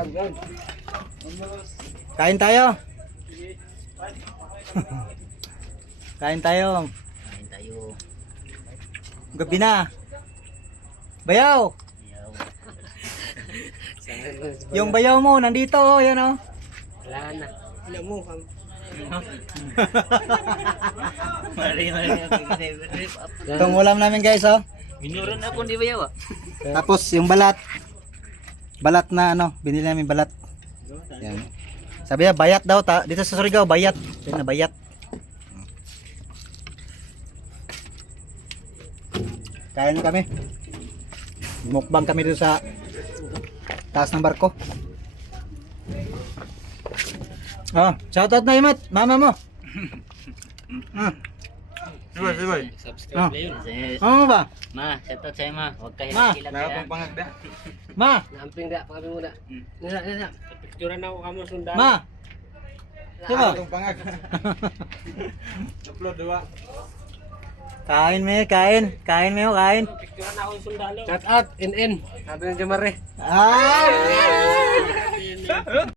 Kain tayo. Kain tayo. Kain tayo. Gabi na. Bayaw. Yung bayaw mo nandito oh, yan oh. Wala na. Alam mo, Mari. Itong ulam namin guys oh. Minuron ako di ba yawa? Tapos yung balat. Balat na ano, binili namin balat. Yan. Sabi niya bayat daw dito sa Surigao bayat. Yan na bayat. Kain kami. Mukbang kami dito sa taas ng barko. Oh, shoutout na Imat, mama mo. Sibay. Subscribe na yun. Ano ba? Ma, shoutout sa'yo ma. Huwag ka Ma, hilak-hilak yan. pangagda. Ma, Namping da, pagabi mo da. Nasa. Picture na ako kamo sundalo. ma. Diba? Pangag. Upload diba? Kain me, kain. Kain me, kain. Picture na ako sundalo. Shout out, NN. Sabi ng Jamare. Ah!